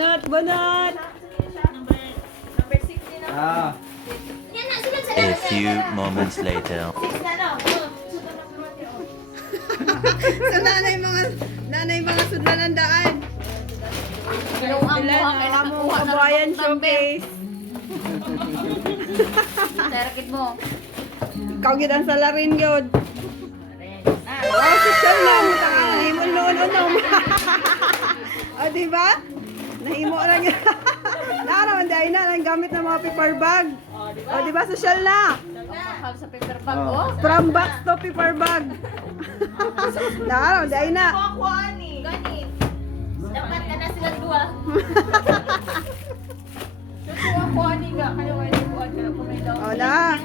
bunot, bunot. Number 16 na. Ah. Yan na, sunod sa A few moments later. 6 na, no? So nanay mga sundan ng daan. Yung ang buhang ay Among nakakuha na kabayan ng number. showcase. Tarakit mo. Ikaw gid ang salarin gyud. Oh, social na mo tanga himo noon. Oh, di ba? Nahimo ra gyud. Naraman dai na ang gamit ng mga paper bag. Oh, di ba social na? Nakahag sa paper bag, oh. From box to paper bag. Naraman dai na. Gani. Dapat ka na silang dua. Oh, na.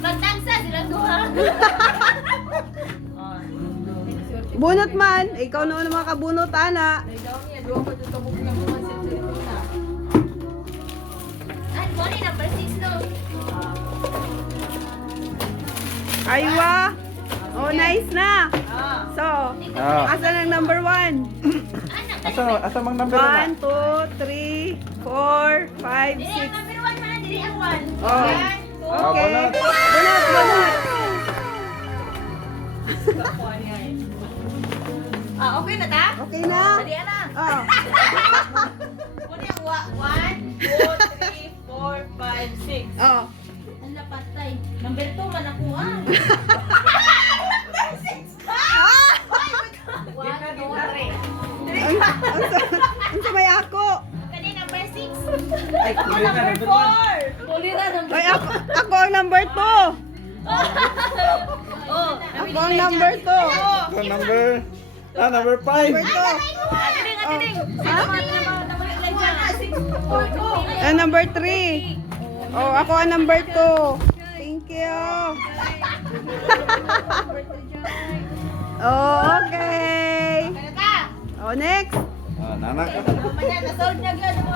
Magdansa silang dua. Bunot man, ikaw noon ang mga kabunot ana. Ay, money number 6 no. Aywa. Oh, nice na. So, Ah. asan ang number 1? Asa mang number na? 1, 2, 3, 4, 5, Dili 6. ang number 1 man, dili ang 1. Oh. Okay. bunot. Bunot. Okay na ta? Okay na? Dali na. Oh. Muna yung 1, 2, 3, 4, 5, 6. Oh. Ang lapatay. Number 2 man ako ah. Ang sa may ako. Kani number 6. Ay, tuloy na number 1. Tuloy na number Ay, ako ang number 2. Oh, Ako ang number 2. So, number 5. Number 2. Adiling, adiling. Ha? Ha? Number 3. Oh, ako ang number 2. Thank you. Oh, okay. Oh, next. Ah, nanak. Mamaya, nasold niya gyud mo.